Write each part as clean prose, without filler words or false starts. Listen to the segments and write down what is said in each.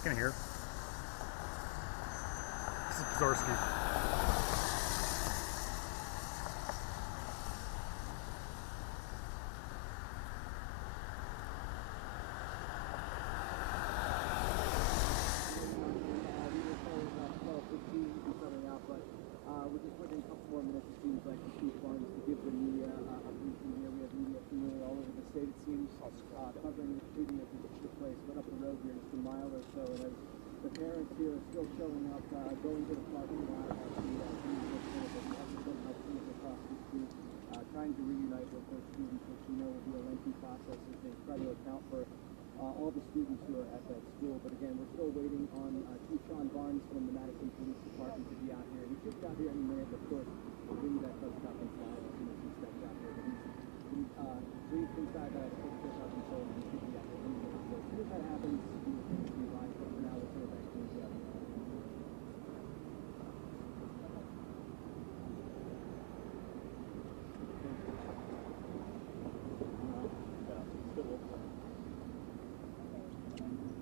I can hear. This is Pazorski. We're just waiting a couple more minutes, it seems like, for Chief Barnes to give the media a briefing here. We have media from really all over the state, it seems, covering the shooting that took place. Went up the road here just a mile or so, and as the parents here are still showing up, going to the parking lot at the community center, but we haven't shown how students across the street, trying to reunite with those students, which we know will be a lengthy process as they try to account for all the students who are at that school. But again, we're still waiting on Chief Sean Barnes from the Madison Police Department to be out here. He should be out here any minute, of course. We'll bring you that press conference live as soon as he steps out here. But he's briefed inside the press conference hall, and he should be out here any minute. So as soon as that happens, we will take you live. But for now, we'll turn it back to you.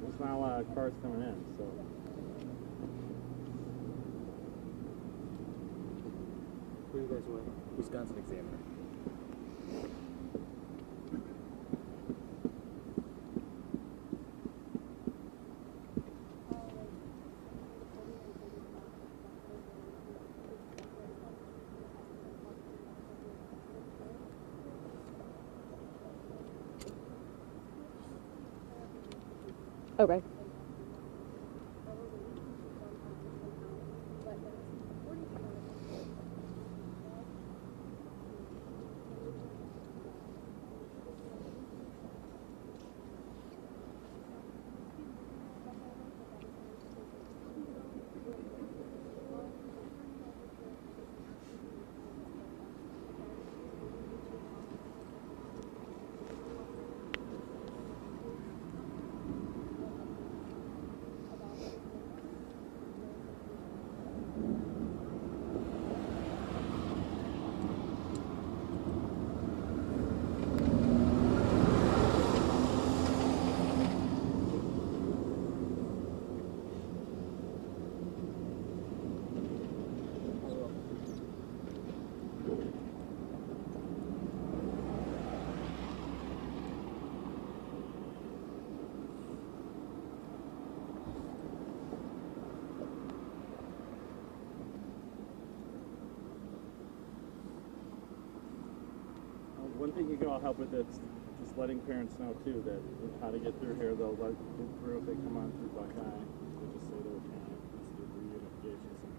There's not a lot of cars coming in, so. Who are you guys with? Wisconsin Examiner. Okay. One thing you can all help with is just letting parents know too that how to get through here. They'll let them through if they come on through Buckeye. They just say their parent. It's the reunification center.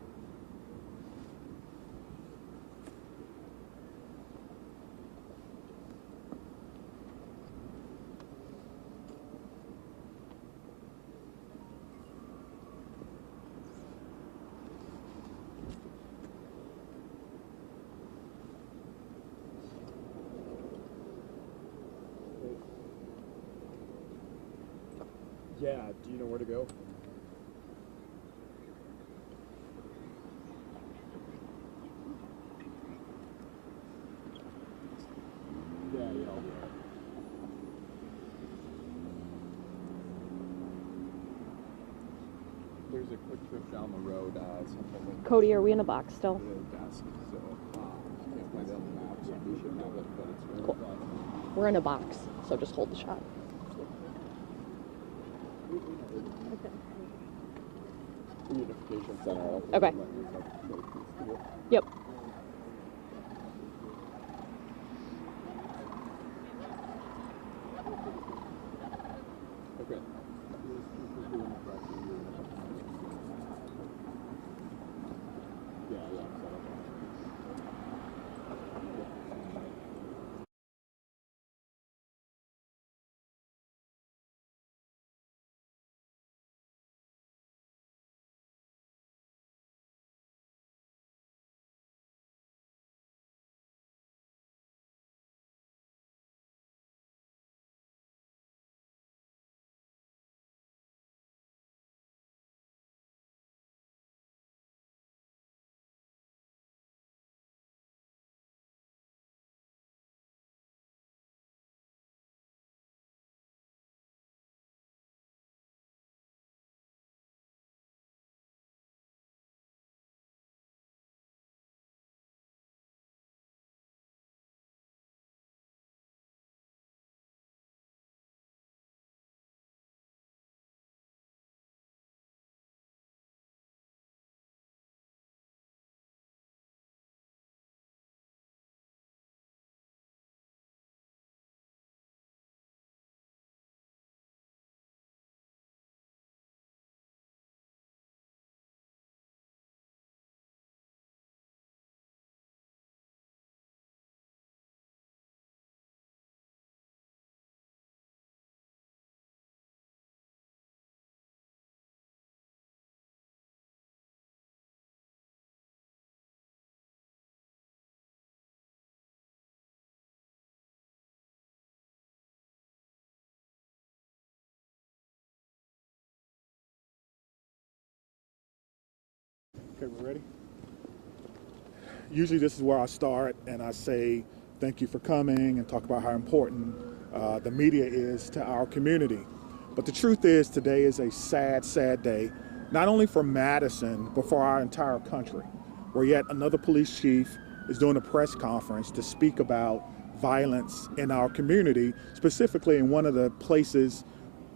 Yeah, do you know where to go? Yeah, I'll do it. There's a quick trip down the road, something like Cody, are we in a box still? the desk, so can't find it on the map, so we should have it, but it's right Cool. across. We're in a box, so just hold the shot. Reunification center. Okay. Yep. Okay, we're ready? Usually this is where I start and I say thank you for coming and talk about how important the media is to our community. But the truth is today is a sad, sad day, not only for Madison, but for our entire country, where yet another police chief is doing a press conference to speak about violence in our community, specifically in one of the places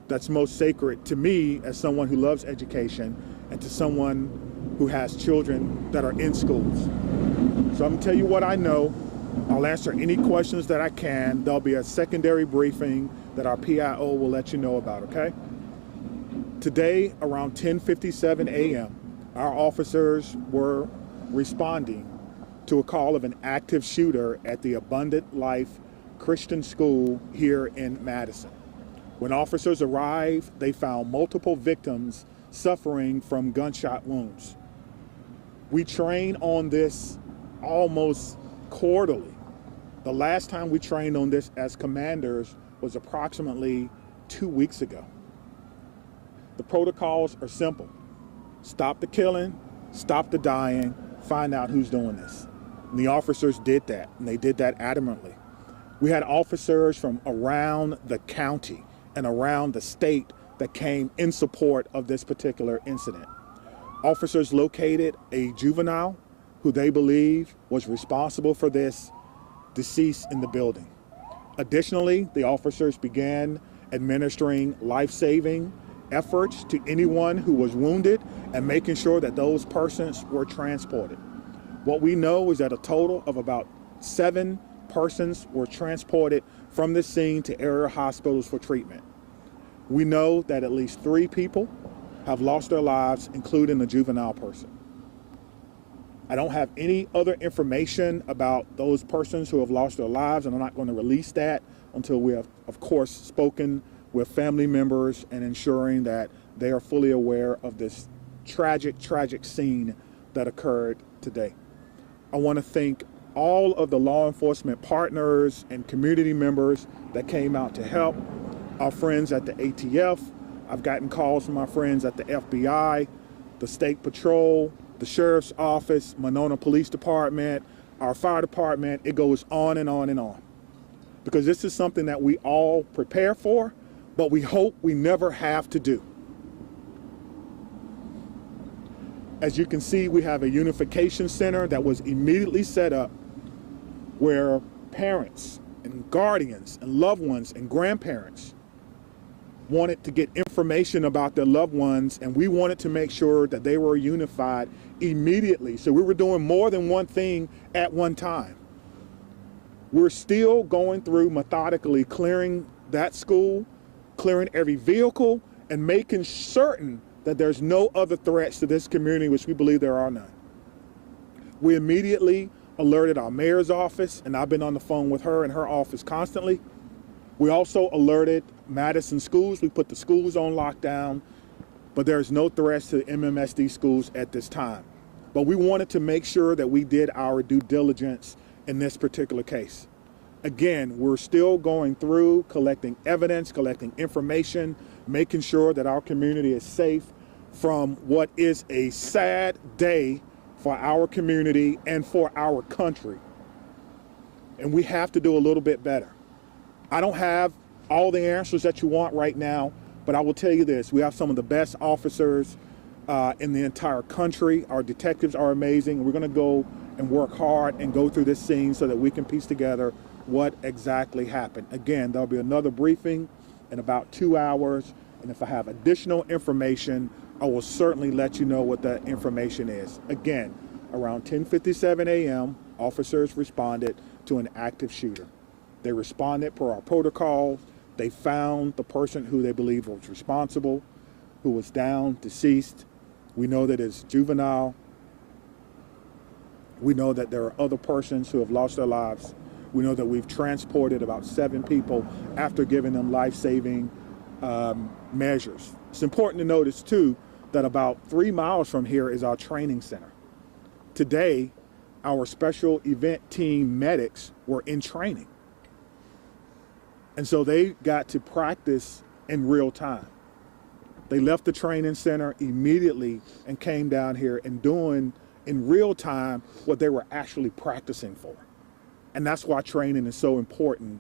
that's most sacred to me as someone who loves education and to someone who has children that are in schools. So I'm gonna tell you what I know. I'll answer any questions that I can. There'll be a secondary briefing that our PIO will let you know about, okay? Today, around 10:57 a.m., our officers were responding to a call of an active shooter at the Abundant Life Christian School here in Madison. When officers arrived, they found multiple victims suffering from gunshot wounds. We train on this almost quarterly. The last time we trained on this as commanders was approximately 2 weeks ago. The protocols are simple. Stop the killing, stop the dying, find out who's doing this. And the officers did that, and they did that adamantly. We had officers from around the county and around the state that came in support of this particular incident. Officers located a juvenile who they believe was responsible for this deceased in the building. Additionally, the officers began administering life-saving efforts to anyone who was wounded and making sure that those persons were transported. What we know is that a total of about 7 persons were transported from this scene to area hospitals for treatment. We know that at least 3 people have lost their lives, including a juvenile person. I don't have any other information about those persons who have lost their lives, and I'm not going to release that until we have, of course, spoken with family members and ensuring that they are fully aware of this tragic, tragic scene that occurred today. I want to thank all of the law enforcement partners and community members that came out to help, our friends at the ATF. I've gotten calls from my friends at the FBI, the State Patrol, the Sheriff's Office, Monona Police Department, our fire department. It goes on and on and on. Because this is something that we all prepare for, but we hope we never have to do. As you can see, we have a unification center that was immediately set up where parents and guardians and loved ones and grandparents wanted to get information about their loved ones, and we wanted to make sure that they were unified immediately. So we were doing more than one thing at one time. We're still going through methodically clearing that school, clearing every vehicle, and making certain that there's no other threats to this community, which we believe there are none. We immediately alerted our mayor's office, and I've been on the phone with her and her office constantly. We also alerted Madison schools. We put the schools on lockdown, but there's no threats to the MMSD schools at this time. But we wanted to make sure that we did our due diligence in this particular case. Again, we're still going through collecting evidence, collecting information, making sure that our community is safe from what is a sad day for our community and for our country. And we have to do a little bit better. I don't have all the answers that you want right now, but I will tell you this: we have some of the best officers in the entire country. Our detectives are amazing. We're going to go and work hard and go through this scene so that we can piece together what exactly happened. Again, there'll be another briefing in about 2 hours, and if I have additional information, I will certainly let you know what that information is. Again, around 10:57 a.m., officers responded to an active shooter. They responded per our protocol. They found the person who they believe was responsible, who was down, deceased. We know that it's juvenile. We know that there are other persons who have lost their lives. We know that we've transported about 7 people after giving them life-saving measures. It's important to notice, too, that about 3 miles from here is our training center. Today, our special event team medics were in training. And so they got to practice in real time. They left the training center immediately and came down here and doing in real time what they were actually practicing for. And that's why training is so important,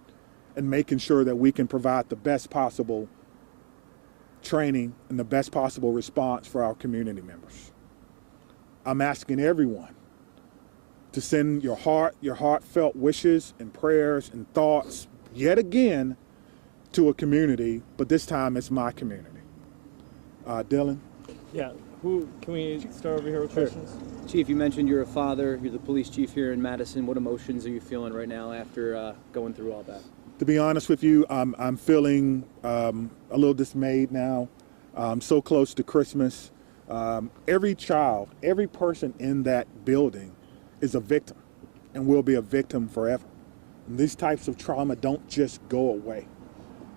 and making sure that we can provide the best possible training and the best possible response for our community members. I'm asking everyone to send your heartfelt wishes and prayers and thoughts yet again to a community, but this time it's my community. Dylan? Yeah, who can we start over here with questions? Chief, you mentioned you're a father. You're the police chief here in Madison. What emotions are you feeling right now after going through all that? To be honest with you, I'm feeling a little dismayed now. So close to Christmas. Every child, every person in that building is a victim and will be a victim forever. And these types of trauma don't just go away.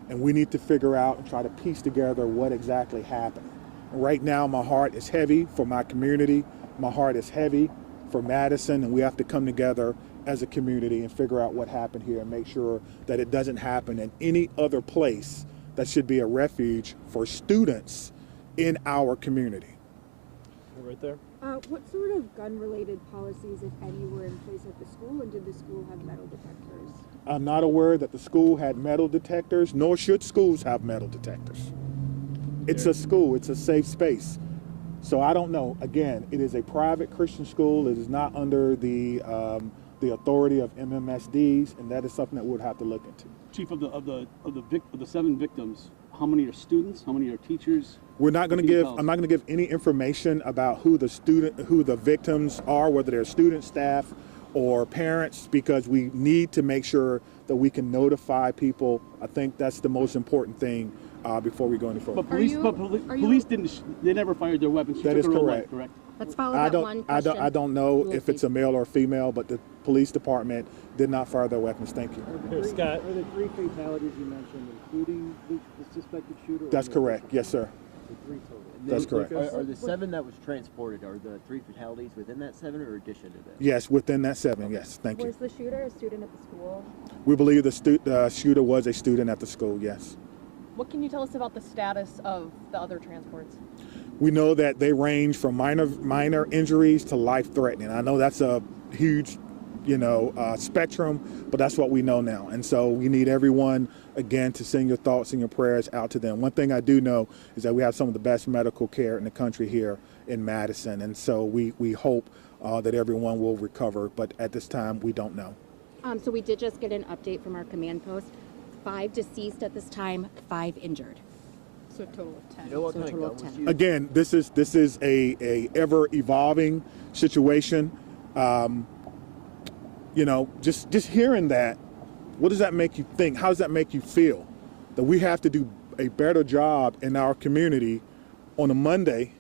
And we need to figure out and try to piece together what exactly happened. And right now, my heart is heavy for my community. My heart is heavy for Madison, and we have to come together as a community and figure out what happened here and make sure that it doesn't happen in any other place that should be a refuge for students in our community. Right there. What sort of gun-related policies, if any, were in place at the school, and did the school have metal detectors? I'm not aware that the school had metal detectors, nor should schools have metal detectors. It's a school, it's a safe space. So I don't know. Again, it is a private Christian school. It is not under the authority of MMSDs, and that is something that we'll have to look into. Chief, of the 7 victims, how many are students? How many are teachers? We're not going to give. I'm not going to give any information about who the victims are, whether they're students, staff, or parents, because we need to make sure that we can notify people. I think that's the most important thing before we go any further. But police didn't. They never fired their weapons. That is correct. Correct. Let's follow that one question. I don't know if it's a male or female, but the police department did not fire their weapons. Thank you. Here, Scott. Were the 3 fatalities you mentioned including the suspected shooter? That's correct. Yes, sir. 3 total. That's correct. Are the 7 that was transported, are the 3 fatalities within that 7 or addition to that? Yes, within that 7. Yes, thank you. Was the shooter a student at the school? We believe the shooter was a student at the school. Yes. What can you tell us about the status of the other transports? We know that they range from minor injuries to life-threatening. I know that's a huge, spectrum, but that's what we know now. And so we need everyone, again, to send your thoughts and your prayers out to them. One thing I do know is that we have some of the best medical care in the country here in Madison. And so we hope that everyone will recover. But at this time, we don't know. So we did just get an update from our command post. 5 deceased at this time, 5 injured. So a total of 10. You know what So a kind of total gun of was 10. used? Again, this is a ever evolving situation. Just hearing that, what does that make you think? How does that make you feel? That we have to do a better job in our community on a Monday,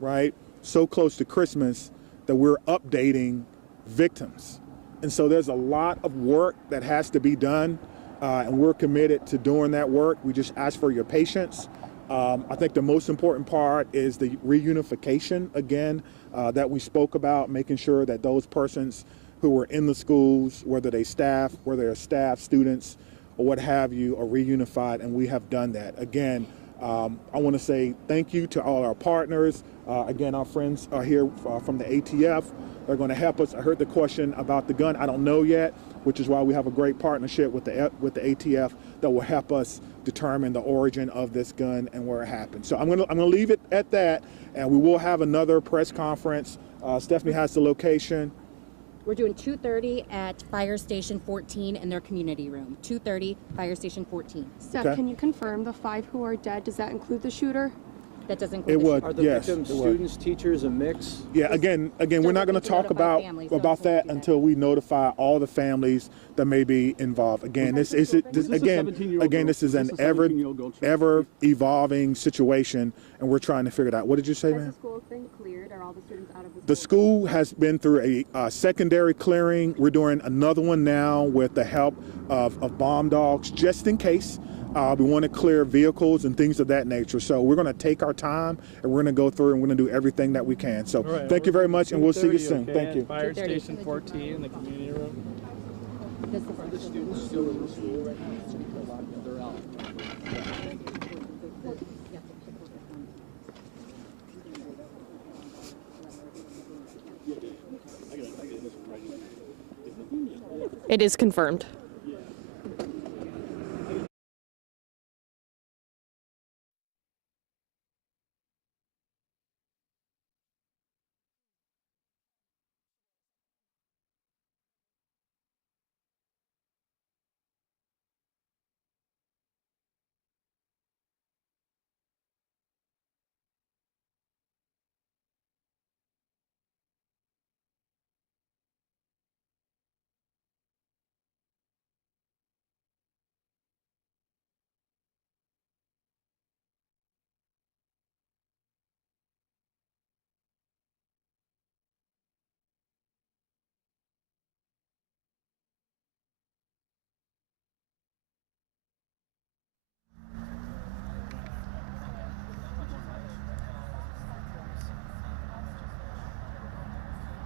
right? So close to Christmas, that we're updating victims. And so there's a lot of work that has to be done, and we're committed to doing that work. We just ask for your patience. I think the most important part is the reunification, again, that we spoke about, making sure that those persons who were in the schools, whether they're staff, students, or what have you, are reunified, and we have done that. Again, I want to say thank you to all our partners. Again, our friends are here from the ATF. They're going to help us. I heard the question about the gun. I don't know yet, which is why we have a great partnership with the ATF that will help us determine the origin of this gun and where it happened. So I'm gonna leave it at that, and we will have another press conference. Stephanie has the location. We're doing 2:30 at Fire Station 14 in their community room. 2:30, Fire Station 14. Steph, Okay. can you confirm the 5 who are dead? Does that include the shooter? That does include It the would. shooter. Are the Yes, victims it would. students, teachers, a mix? Yeah, again, we're Still not going to looking to talk notify about families, so that before we do that. until we notify all the families that may be involved. Again, Was this a 17-year-old girl? this is Was an this a 17-year-old girl? ever evolving situation, and we're trying to figure it out. What did you say, Has man? the school been cleared? Are all the students out of the school? The school has been through a secondary clearing. We're doing another one now with the help of bomb dogs, just in case. We want to clear vehicles and things of that nature. So we're going to take our time, and we're going to go through, and we're going to do everything that we can. So All right, thank you very much, and we'll see you 2:30, soon. okay, Thank at you. Fire 2:30. Station 14 in the community room. This is Are the students still in the school right now? They're out. It is confirmed.